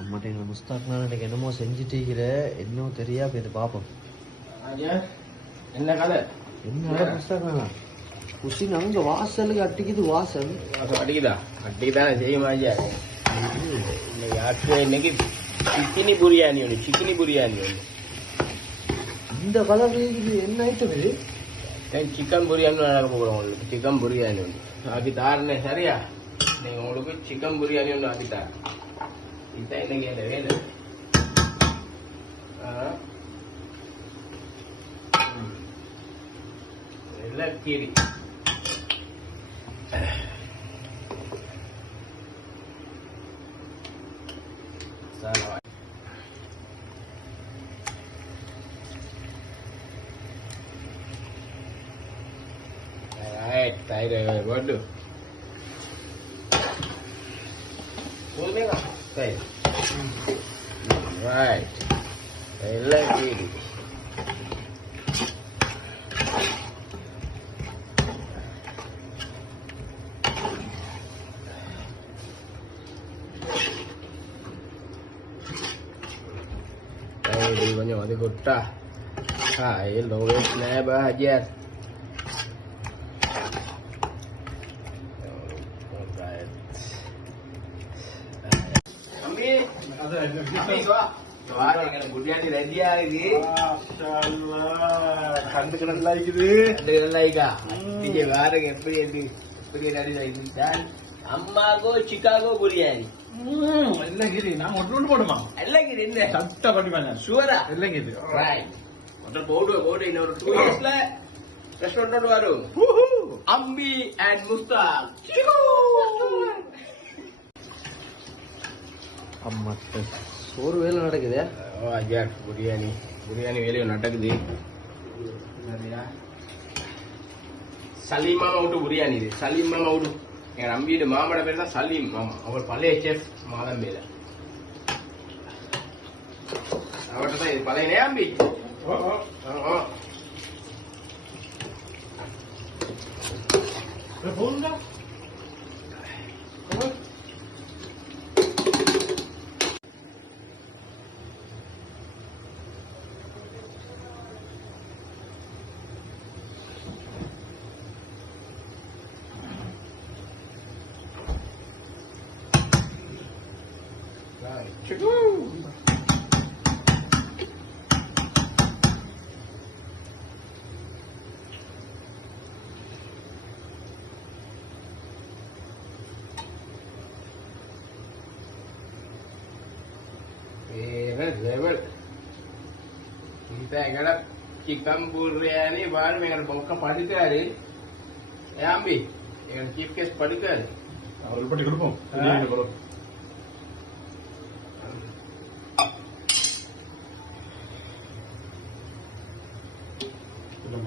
அம்மாட்ட எங்களை முஸ்தாக்னா எனக்கு என்னமோ செஞ்சுட்டீங்கிற என்னமோ தெரியா போய் பார்ப்போம். என்ன கதை? என்ன முஸ்தாக்னா குசின் அங்க வாசலுக்கு அட்டிக்குது. வாசல் அட்டிக்குதான் செய்யுமா ஐயா? இன்னைக்கு சிக்கனி பிரியாணி ஒன்று. இந்த கலர் என்ன ஐட்டம் இது? சிக்கன் பிரியாணி நடக்க போகிறோம் உங்களுக்கு. சிக்கன் பிரியாணி ஒன்று ஆக்கி தாருனே. சரியா? நீங்க உங்களுக்கு சிக்கன் பிரியாணி ஒன்று ஆக்கி தாரு. இதுதான் இன்னைக்கு என்ன வேலை. எல்லாம் கீரி sir. Right, waduh. Boleh nggak? Right. Lagi. Di banyak ada kota. Hai, lowes neba aja. Biryani ரெடியா இருக்கு. கண்டு கிடந்தா இருக்குது. நீங்க வேறங்க எப்படி அம்மாக்கோ சிக்காகோ பிரியாணி இல்லங்கிரி நான் ஒன்று போடுமா? இல்லங்கிரி என்ன சட்ட பண்ணிப்பாங்க. ஷூரா? இல்லங்கிரி போடு இன்னொரு 2 yearsல ரெஸ்டாரண்ட் வரும். அம்பி அண்ட் முஸ்தாக். அம்மாட்ட சோறு வேலை நடக்குது. ஐயா பிரியாணி வேலையும் நடக்குது. சலீம் மாமா விட்டு பிரியாணி இது. சலீம் மாமா விட்டு என் நம்பிட்டு மாமாட பேர் தான் சலீம் மாமா. அவர் பழைய செஃப் மாதம் பேர. அவர்கிட்ட தான் இது பழைய நேம்பி. level kita எங்கட சிக்கன் பிரியாணி பாரு. எங்கட பக்கம் படுக்காரு ஏம்பி. எங்கட சீஃப் கெஸ்ட் படுக்காரு. அவர் பட்டி கொடுப்போம்.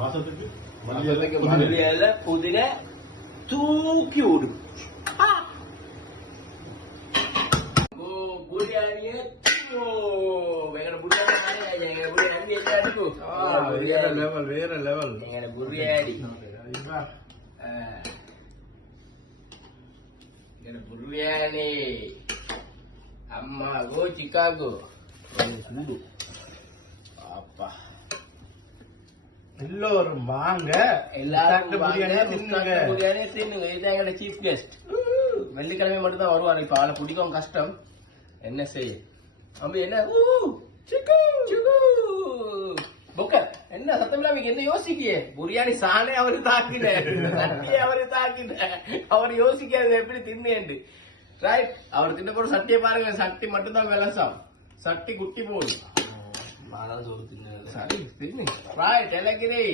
மாசத்துக்கு மல்லியில புதின தூக்கி விடும். பிரியாணிய வேற லெவல் பிரியாணி அம்மாகோ சிக்காகோ சூடு. அப்பா எல்லோரும் வாங்க. எல்லாரும் பிரியாணி தின்னுங்க. இதுதான் எங்களோட சீஃப் கெஸ்ட். வெள்ளிக்கிழமை மட்டும் தான் வருவாரு. இப்ப அவளை பிடிக்கும் கஷ்டம். என்ன செய்ய அம்பி? என்ன என்ன சத்தம் இல்லாம என்ன யோசிக்கிய? பிரியாணி சாணே அவரு தாக்கின, அவரு தாக்கின. அவர் யோசிக்காது எப்படி தின்னேன். ரைட், அவர் தின்ன போற சட்டியை பாருங்க. சட்டி மட்டும்தான் விலசம். சட்டி குட்டி போடும். சரி தின்னு. ரைட், எலகிரி